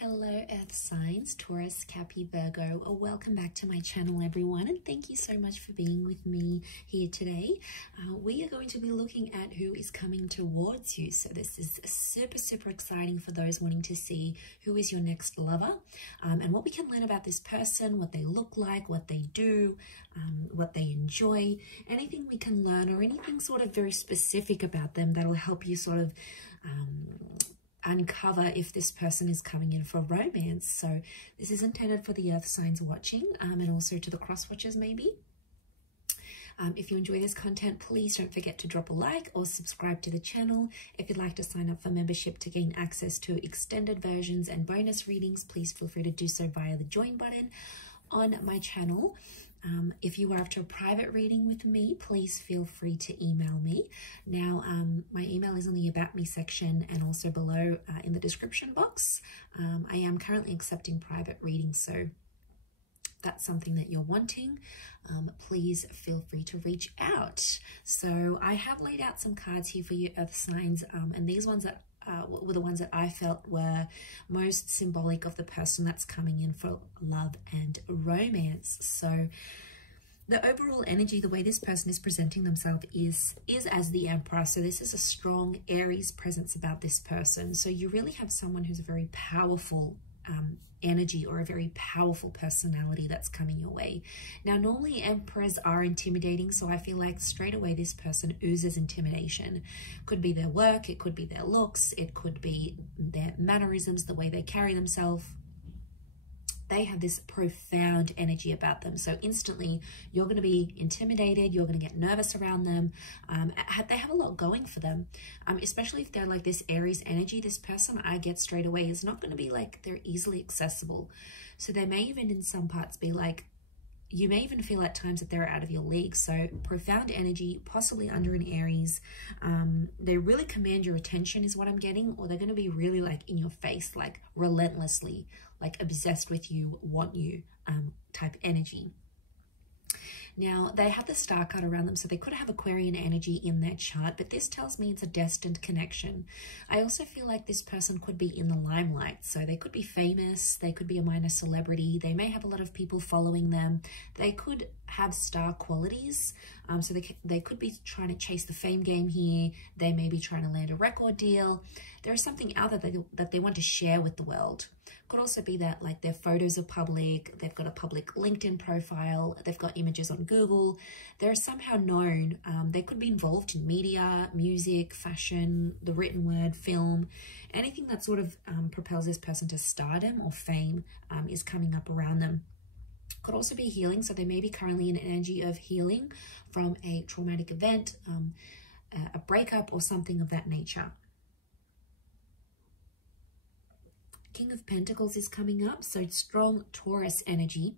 Hello Earth signs, Taurus, Cappy, Virgo. Welcome back to my channel everyone, and thank you so much for being with me here today. We are going to be looking at who is coming towards you. So this is super exciting for those wanting to see who is your next lover, and what we can learn about this person, what they look like, what they do, what they enjoy, anything we can learn or anything sort of very specific about them that'll help you sort of uncover if this person is coming in for romance. So this is intended for the earth signs watching, and also to the cross watchers maybe. If you enjoy this content, please don't forget to drop a like or subscribe to the channel. If you'd like to sign up for membership to gain access to extended versions and bonus readings, please feel free to do so via the join button on my channel. If you are after a private reading with me, please feel free to email me. Now, my email is in the About Me section and also below in the description box. I am currently accepting private readings, so that's something that you're wanting, please feel free to reach out. So I have laid out some cards here for you earth signs, and these ones that were the ones that I felt were most symbolic of the person that's coming in for love and romance. So the overall energy, the way this person is presenting themselves is as the Emperor. So this is a strong Aries presence about this person. So you really have someone who's a very powerful energy or a very powerful personality that's coming your way. Now, normally emperors are intimidating, so I feel like straight away this person oozes intimidation. Could be their work, it could be their looks, it could be their mannerisms, the way they carry themselves. They have this profound energy about them. So instantly you're going to be intimidated. You're going to get nervous around them. They have a lot going for them, especially if they're like this Aries energy. This person I get straight away is not going to be like they're easily accessible. So they may even in some parts be like, you may even feel at times that they're out of your league. So profound energy, possibly under an Aries. They really command your attention is what I'm getting, or they're going to be really like in your face, like relentlessly, like obsessed with you, want you type energy. Now, they have the star card around them, so they could have Aquarian energy in their chart, but this tells me it's a destined connection. I also feel like this person could be in the limelight, so they could be famous, they could be a minor celebrity, they may have a lot of people following them, they could have star qualities, so they could be trying to chase the fame game here, they may be trying to land a record deal. There is something out there that they want to share with the world. Could also be that like their photos are public, they've got a public LinkedIn profile, they've got images on Google, they're somehow known. They could be involved in media, music, fashion, the written word, film, anything that sort of propels this person to stardom or fame is coming up around them. Could also be healing, so they may be currently in an energy of healing from a traumatic event, a breakup or something of that nature. King of Pentacles is coming up, so strong Taurus energy.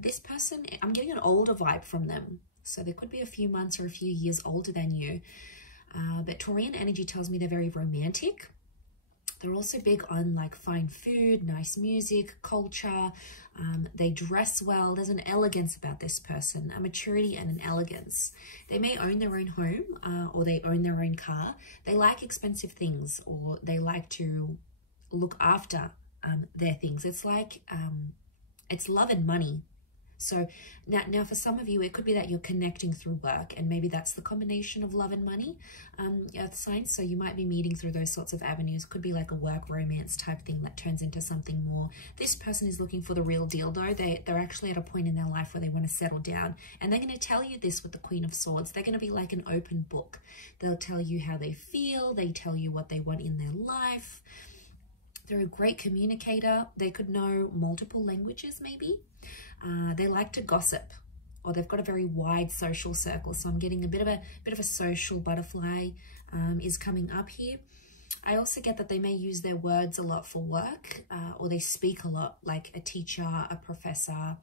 This person, I'm getting an older vibe from them. So there could be a few months or a few years older than you. But Taurian energy tells me they're very romantic. They're also big on like fine food, nice music, culture. They dress well. There's an elegance about this person, a maturity and an elegance. They may own their own home or they own their own car. They like expensive things, or they like to look after their things. It's like it's love and money. So now for some of you it could be that you're connecting through work, and maybe that's the combination of love and money, earth signs. So you might be meeting through those sorts of avenues. Could be like a work romance type thing that turns into something more. This person is looking for the real deal though. They're actually at a point in their life where they want to settle down, and they're going to tell you this with the Queen of Swords. They're going to be like an open book. They'll tell you how they feel. They tell you what they want in their life. They're a great communicator. They could know multiple languages maybe. They like to gossip, or they've got a very wide social circle. So I'm getting a bit of a social butterfly is coming up here. I also get that they may use their words a lot for work, or they speak a lot, like a teacher, a professor,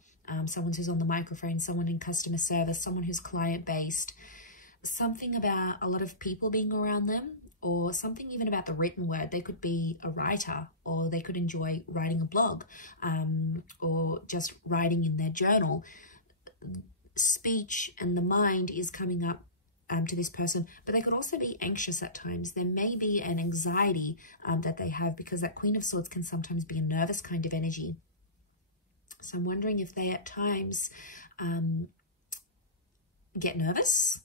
someone who's on the microphone, someone in customer service, someone who's client-based, something about a lot of people being around them, or something even about the written word. They could be a writer, or they could enjoy writing a blog, or just writing in their journal. Speech and the mind is coming up to this person, but they could also be anxious at times. There may be an anxiety that they have, because that Queen of Swords can sometimes be a nervous kind of energy. So I'm wondering if they at times get nervous.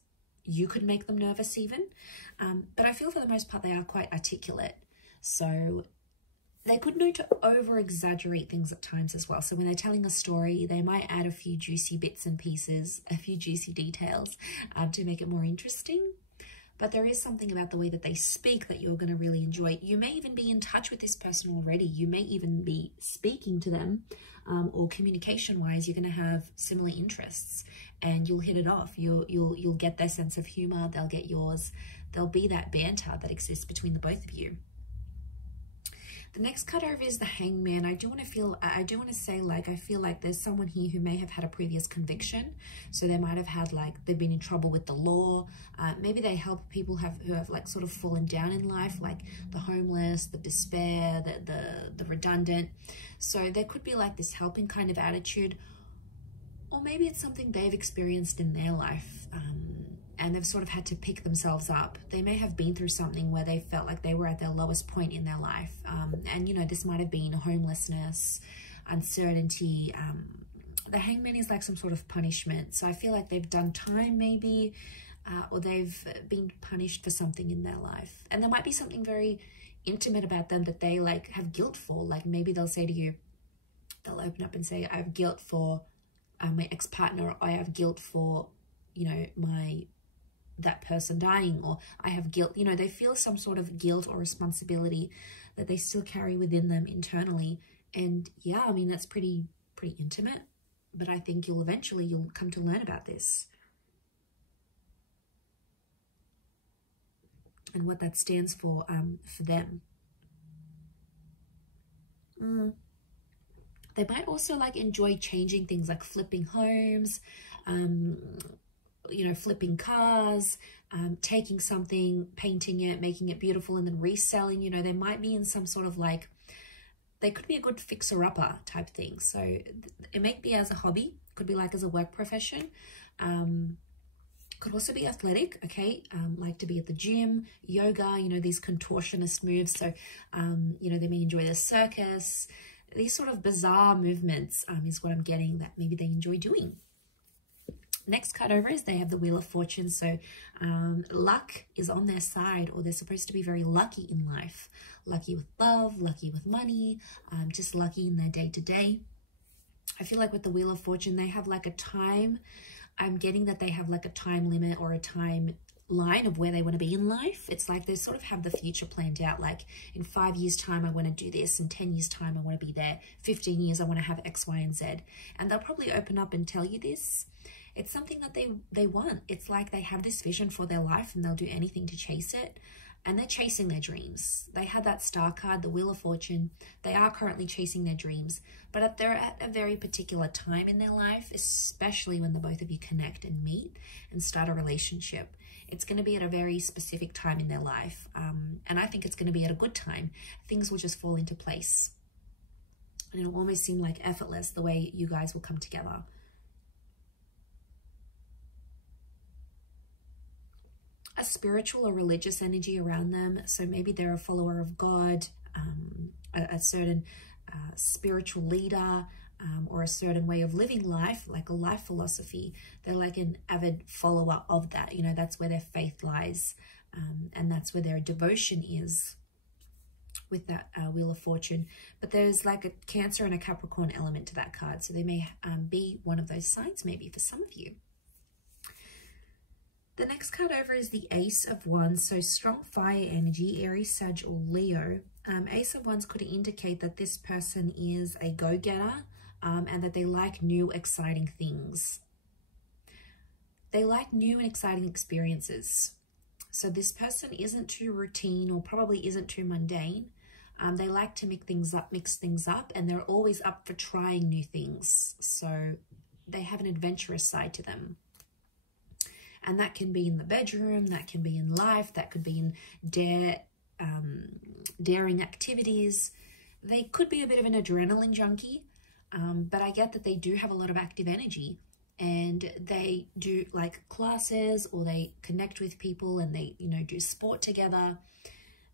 You could make them nervous even. But I feel for the most part they are quite articulate. So they could know to over-exaggerate things at times as well. So when they're telling a story, they might add a few juicy bits and pieces, a few juicy details to make it more interesting. But there is something about the way that they speak that you're going to really enjoy. You may even be in touch with this person already. You may even be speaking to them, or communication-wise, you're going to have similar interests and you'll hit it off. You'll get their sense of humor. They'll get yours. There'll be that banter that exists between the both of you. The next card over is the Hangman. I do want to say, like, I feel like there's someone here who may have had a previous conviction. So they might have had, like, they've been in trouble with the law. Maybe they help people who have like sort of fallen down in life, like the homeless, the despair, the redundant. So there could be like this helping kind of attitude, or maybe it's something they've experienced in their life. And they've sort of had to pick themselves up. They may have been through something where they felt like they were at their lowest point in their life. And, you know, this might have been homelessness, uncertainty. The Hangman is like some sort of punishment. So I feel like they've done time maybe, or they've been punished for something in their life. And there might be something very intimate about them that they like have guilt for. Like maybe they'll say to you, they'll open up and say, I have guilt for my ex-partner. I have guilt for, you know, that person dying, or I have guilt. You know, they feel some sort of guilt or responsibility that they still carry within them internally. And yeah, I mean, that's pretty intimate, but I think you'll come to learn about this and what that stands for them. They might also like enjoy changing things, like flipping homes, you know, flipping cars, taking something, painting it, making it beautiful, and then reselling. You know, they might be in some sort of like, they could be a good fixer-upper type thing. So it may be as a hobby, could be like as a work profession, could also be athletic, okay, like to be at the gym, yoga, you know, these contortionist moves. So, you know, they may enjoy the circus. These sort of bizarre movements is what I'm getting that maybe they enjoy doing. Next card over is they have the Wheel of Fortune. So luck is on their side, or they're supposed to be very lucky in life. Lucky with love, lucky with money, just lucky in their day-to-day. I feel like with the Wheel of Fortune, they have like a time. I'm getting that they have like a time limit or a time line of where they want to be in life. It's like they sort of have the future planned out. Like in 5 years time, I want to do this. In 10 years time, I want to be there. 15 years, I want to have X, Y, and Z. And they'll probably open up and tell you this. It's something that they want. It's like they have this vision for their life and they'll do anything to chase it. And they're chasing their dreams. They had that star card, the Wheel of Fortune. They are currently chasing their dreams, but they're at a very particular time in their life, especially when the both of you connect and meet and start a relationship. It's going to be at a very specific time in their life. And I think it's going to be at a good time. Things will just fall into place. And it'll almost seem like effortless the way you guys will come together. A spiritual or religious energy around them. So maybe they're a follower of God, a certain spiritual leader, or a certain way of living life, like a life philosophy. They're like an avid follower of that. You know, that's where their faith lies, and that's where their devotion is with that Wheel of Fortune. But there's like a Cancer and a Capricorn element to that card. So they may be one of those signs maybe for some of you. The next card over is the Ace of Wands. So strong fire energy, Aries, Sag, or Leo. Ace of Wands could indicate that this person is a go-getter and that they like new, exciting things. They like new and exciting experiences. So this person isn't too routine or probably isn't too mundane. They like to mix things up, and they're always up for trying new things. So they have an adventurous side to them. And that can be in the bedroom, that can be in life, that could be in daring activities. They could be a bit of an adrenaline junkie, but I get that they do have a lot of active energy. and they do like classes, or they connect with people, and they, you know, do sport together.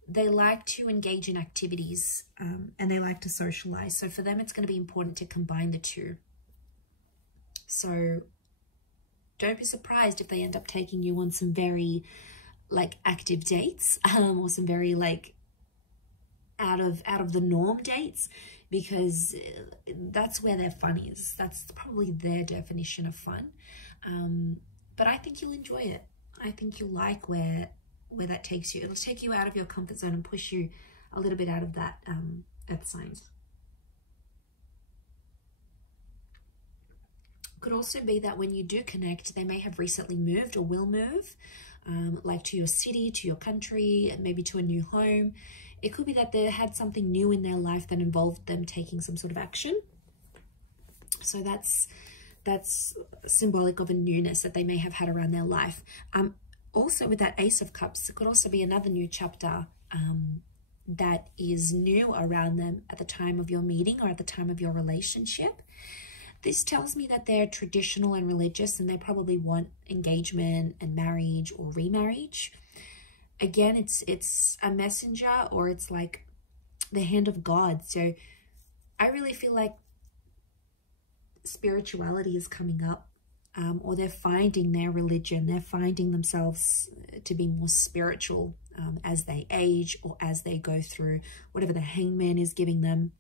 They like to engage in activities, and they like to socialize. So for them, it's going to be important to combine the two. So don't be surprised if they end up taking you on some very like active dates, or some very like out of the norm dates, because that's where their fun is. That's probably their definition of fun. But I think you'll enjoy it. I think you'll like where that takes you. It'll take you out of your comfort zone and push you a little bit out of that earth signs. Could also be that when you do connect, they may have recently moved or will move, like to your city, to your country, maybe to a new home. It could be that they had something new in their life that involved them taking some sort of action. So that's symbolic of a newness that they may have had around their life. Also with that Ace of Cups, it could also be another new chapter that is new around them at the time of your meeting or at the time of your relationship. This tells me that they're traditional and religious, and they probably want engagement and marriage or remarriage. Again, it's a messenger, or it's like the hand of God. So I really feel like spirituality is coming up, or they're finding their religion. They're finding themselves to be more spiritual as they age, or as they go through whatever the Hangman is giving them.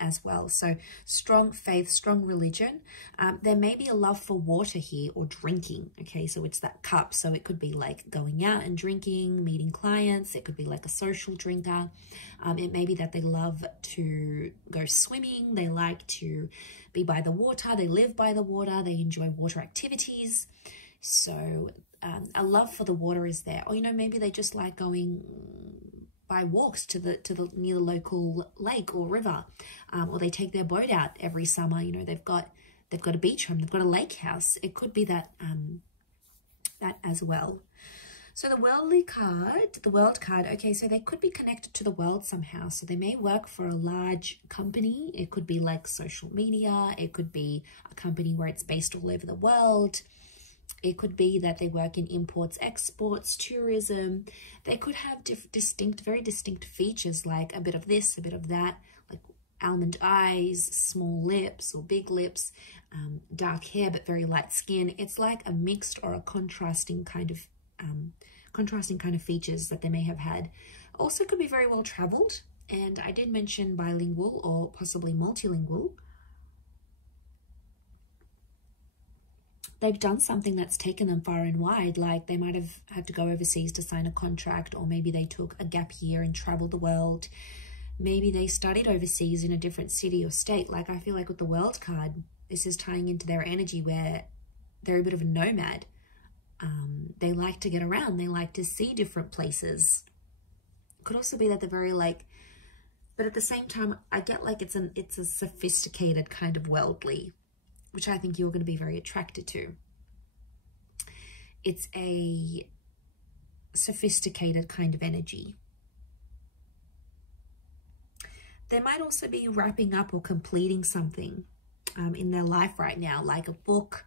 As well. So strong faith, strong religion. There may be a love for water here, or drinking. Okay, so it's that cup. So it could be like going out and drinking, meeting clients. It could be like a social drinker. It may be that they love to go swimming. They like to be by the water. They live by the water. They enjoy water activities. So a love for the water is there. Or, you know, maybe they just like going by walks to the near the local lake or river, or they take their boat out every summer. You know, they've got a beach home, they've got a lake house. It could be that that as well. So the worldly card, the world card, okay, so they could be connected to the world somehow. So they may work for a large company. It could be like social media. It could be a company where it's based all over the world. It could be that they work in imports, exports, tourism. They could have very distinct features, like a bit of this, a bit of that, like almond eyes, small lips or big lips, dark hair but very light skin. It's like a mixed or a contrasting kind of features that they may have had. Also could be very well traveled, and I did mention bilingual or possibly multilingual. They've done something that's taken them far and wide, like they might have had to go overseas to sign a contract, or maybe they took a gap year and traveled the world. Maybe they studied overseas in a different city or state. Like I feel like with the world card, this is tying into their energy where they're a bit of a nomad. They like to get around. They like to see different places. Could also be that they're very like, but at the same time, I get like it's a sophisticated kind of worldly, which I think you're going to be very attracted to. It's a sophisticated kind of energy. They might also be wrapping up or completing something in their life right now, like a book,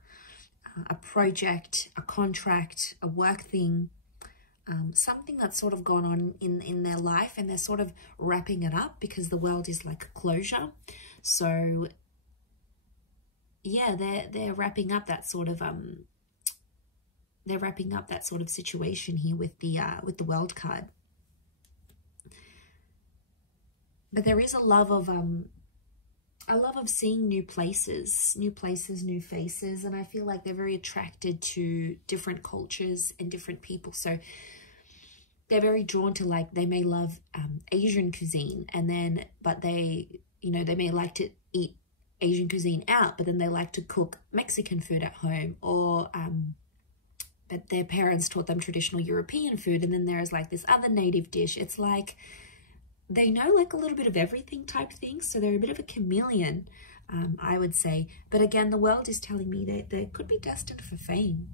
a project, a contract, a work thing, something that's sort of gone on in their life, and they're sort of wrapping it up because the world is like a closure. So yeah, they're wrapping up that sort of situation here with the world card. But there is a love of seeing new places, new faces, and I feel like they're very attracted to different cultures and different people. So they're very drawn to, like, they may love Asian cuisine, but they may like to eat Asian cuisine out, but then they like to cook Mexican food at home, or but their parents taught them traditional European food, and then there's like this other native dish. It's like they know like a little bit of everything type thing, so they're a bit of a chameleon, I would say. But again, the world is telling me that they could be destined for fame.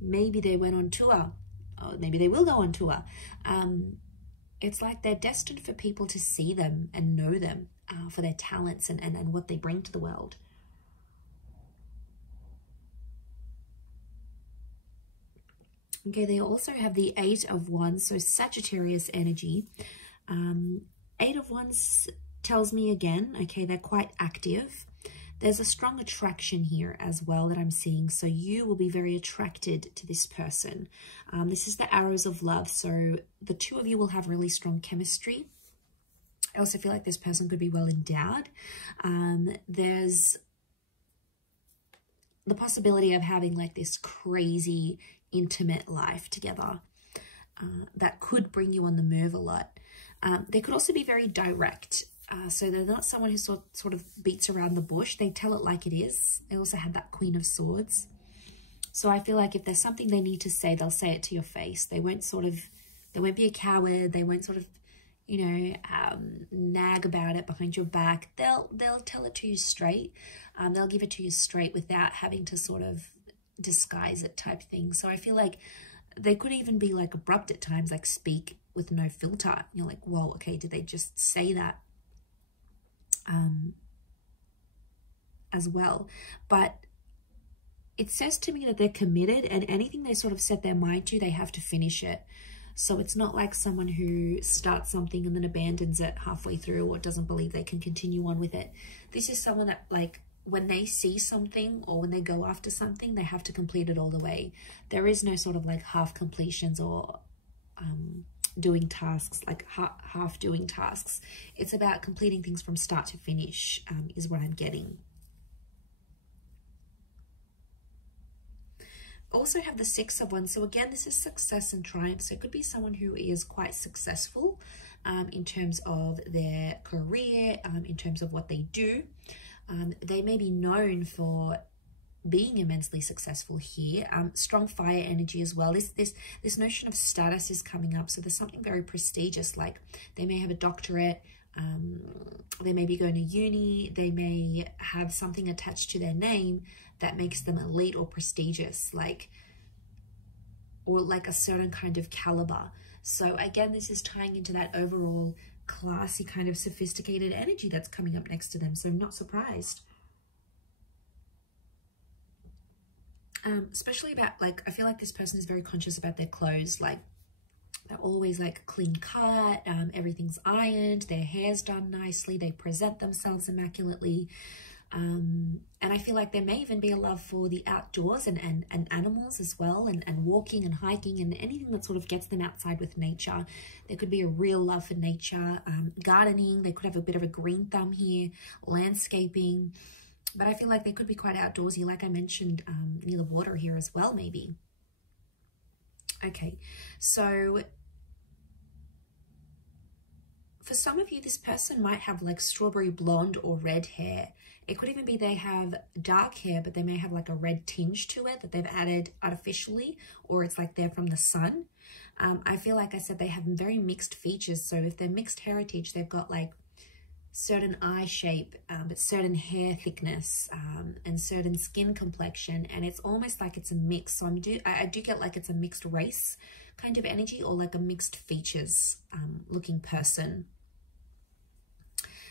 Maybe they went on tour, or maybe they will go on tour. It's like they're destined for people to see them and know them for their talents and what they bring to the world. Okay, they also have the 8 of Wands, so Sagittarius energy. 8 of Wands tells me again, okay, they're quite active. There's a strong attraction here as well that I'm seeing. So you will be very attracted to this person. This is the arrows of love. So the two of you will have really strong chemistry. I also feel like this person could be well endowed. There's the possibility of having like this crazy intimate life together that could bring you on the move a lot. They could also be very direct. So they're not someone who sort of beats around the bush. They tell it like it is. They also have that Queen of Swords. So I feel like if there's something they need to say, they'll say it to your face. They won't be a coward. They won't sort of, you know, nag about it behind your back. They'll tell it to you straight. They'll give it to you straight without having to sort of disguise it type thing. So I feel like they could even be like abrupt at times, like speak with no filter. You're like, whoa, okay, did they just say that? As well. But it says to me that they're committed, and anything they sort of set their mind to, they have to finish it. So it's not like someone who starts something and then abandons it halfway through or doesn't believe they can continue on with it. This is someone that, like, when they see something or when they go after something, they have to complete it all the way. There is no sort of like half completions or doing tasks, like half doing tasks. It's about completing things from start to finish, is what I'm getting. Also have the 6 of Wands. So again, this is success and triumph. So it could be someone who is quite successful in terms of their career, in terms of what they do. They may be known for being immensely successful here. Strong fire energy as well. This notion of status is coming up. So there's something very prestigious, like they may have a doctorate, they may be going to uni, they may have something attached to their name that makes them elite or prestigious, or like a certain kind of caliber. So again, this is tying into that overall classy kind of sophisticated energy that's coming up next to them. So I'm not surprised. Especially about, like, I feel like this person is very conscious about their clothes. Like, they're always like clean cut, everything's ironed, their hair's done nicely, they present themselves immaculately. And I feel like there may even be a love for the outdoors and animals as well, and walking and hiking and anything that sort of gets them outside with nature. There could be a real love for nature, gardening. They could have a bit of a green thumb here, landscaping. But I feel like they could be quite outdoorsy, like I mentioned, near the water here as well, maybe. Okay, so for some of you, this person might have like strawberry blonde or red hair. It could even be they have dark hair, but they may have like a red tinge to it that they've added artificially, or it's like they're from the sun. I feel like I said they have very mixed features. So if they're mixed heritage, they've got like certain eye shape, but certain hair thickness, and certain skin complexion, and it's almost like it's a mix. So I do get like it's a mixed race kind of energy, or like a mixed features looking person.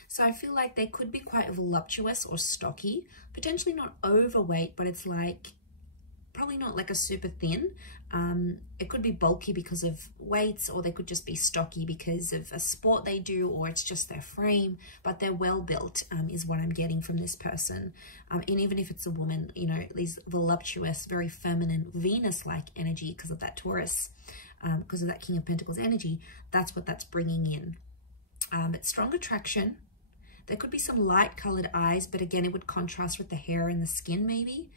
So I feel like they could be quite voluptuous or stocky, potentially not overweight, but it's like probably not like a super thin. It could be bulky because of weights, or they could just be stocky because of a sport they do, or it's just their frame, but they're well built, is what I'm getting from this person. And even if it's a woman, you know, these voluptuous, very feminine, Venus-like energy because of that Taurus, because of that King of Pentacles energy, that's what that's bringing in. It's strong attraction. There could be some light colored eyes, but again, it would contrast with the hair and the skin maybe.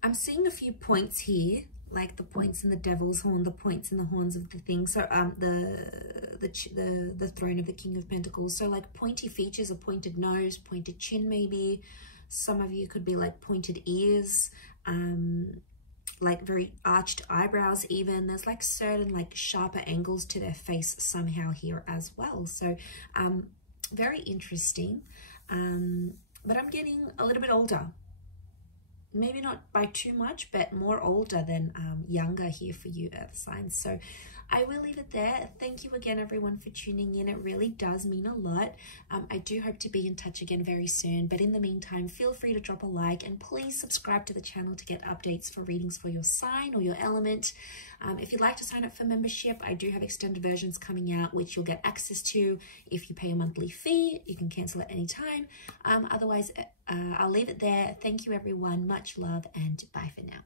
I'm seeing a few points here, like the points in the devil's horn, the points in the horns of the thing. So the throne of the King of Pentacles. So like pointy features, a pointed nose, pointed chin maybe. Some of you could be like pointed ears, like very arched eyebrows even. There's like certain like sharper angles to their face somehow here as well. So very interesting. But I'm getting a little bit older. maybe not by too much, but more older than younger here for you earth signs. So I will leave it there. Thank you again, everyone, for tuning in. It really does mean a lot. I do hope to be in touch again very soon. But in the meantime, feel free to drop a like and please subscribe to the channel to get updates for readings for your sign or your element. If you'd like to sign up for membership, I do have extended versions coming out, which you'll get access to if you pay a monthly fee. You can cancel at any time. Otherwise, I'll leave it there. Thank you, everyone. Much love and bye for now.